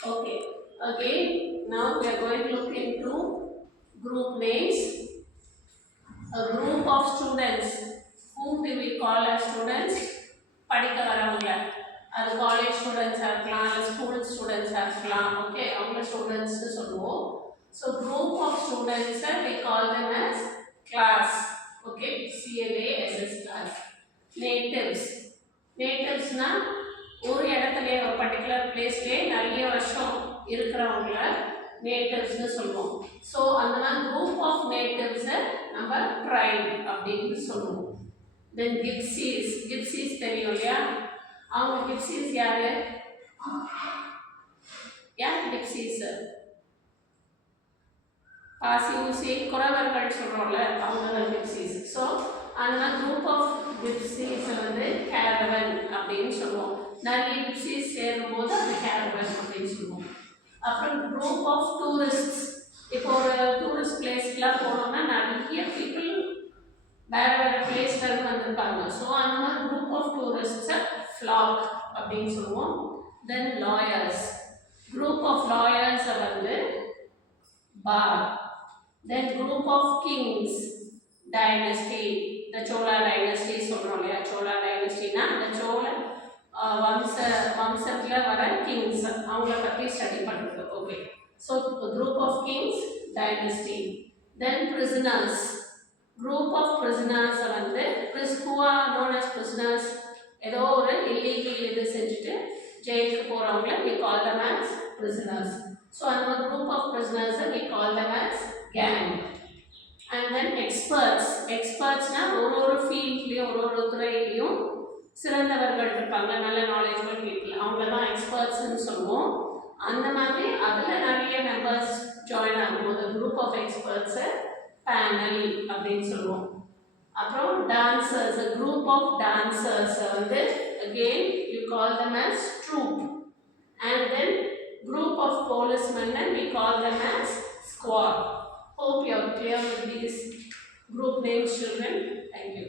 Okay. Again, now we are going to look into group names. A group of students whom we will call as students படிக்க வரவங்க அது college ஸ்டூடெண்ட்ஸாக இருக்கலாம் இல்லை school ஸ்டூடெண்ட்ஸாக இருக்கலாம் okay அவங்க ஸ்டூடெண்ட்ஸ்னு சொல்லுவோம் ஸோ குரூப் ஆஃப் ஸ்டூடெண்ட்ஸை we call them as class okay CLASS class natives நேட்டிவ்ஸ்னா ஒரு இடத்துலயே ஒரு பர்டிகுலர் பிளேஸ்லேயே நிறைய வருஷம் இருக்கிறவங்கள நேட்டிவ்ஸ்னு சொல்லுவோம் ஸோ அந்த மாதிரி குரூப் ஆஃப் நேட்டிவ்ஸை நம்ம ட்ரைப் அப்படின்னு சொல்லுவோம் தென் கிப்சிஸ் தெரியும் இல்லையா அவங்க கிப்சிஸ் யாரு கிப்சிஸ் பாசி ஊசி குறவர்கள் சொல்கிறோம்ல அவங்க தான் கிப்சிஸ் ஸோ அந்த குரூப் ஆஃப் கிப்சிஸை வந்து கேரவன் அப்படின்னு சொல்லுவோம் நிறைய கிப்சிஸ் சேரும் போது அது கேரவன் அப்படின்னு சொல்லுவோம் அப்புறம் குரூப் ஆஃப் டூரிஸ்ட்ஸ் இப்போ ஒரு டூரிஸ்ட் பிளேஸ்க்குலாம் போனோம்னா நிறைய பீப்புள் வேறு வேறு பிளேஸ்லேருந்து வந்திருப்பாங்க ஸோ அந்த மாதிரி குரூப் ஆஃப் டூரிஸ்ட்ஸை ஃப்ளாக் அப்படின்னு சொல்லுவோம் தென் லாயர்ஸ் குரூப் ஆஃப் லாயர்ஸை வந்து bar then group of kings dynasty இந்த சோழா டைனஸ்டி சொல்கிறோம் இல்லையா சோழா டைனஸ்டினா இந்த சோழ வம்சத்தில் வர கிங்ஸ் அவங்கள பற்றி ஸ்டடி பண்ணுறது okay so group of kings dynasty then prisoners group of பிரிசனர்ஸை வந்து who are known as prisoners ஏதோ ஒரு இல்லீகல் இது செஞ்சுட்டு ஜெயிலுக்கு போகிறவங்கள we call them as prisoners so அந்த குரூப் ஆஃப் பிரிசனர்ஸை we call them as gang and then expertsனா ஒரு ஃபீல்ட்லேயும் ஒரு துறையிலையும் சிறந்தவர்கள் இருப்பாங்க நல்ல நாலேஜபிள் பீப்புள் அவங்கள தான் எக்ஸ்பர்ட்ஸ்ன்னு சொல்லுவோம் அந்த மாதிரி அதில் நிறைய மெம்பர்ஸ் ஜாயின் ஆகும்போது குரூப் ஆஃப் எக்ஸ்பர்ட்ஸை பேனல் அப்படின்னு சொல்லுவோம் அப்புறம் டான்சர்ஸ் குரூப் ஆஃப் டான்சர்ஸை வந்து again you call them as troupe and then group of policemen we call them as squad. Hope you are clear with these group names children. Thank you.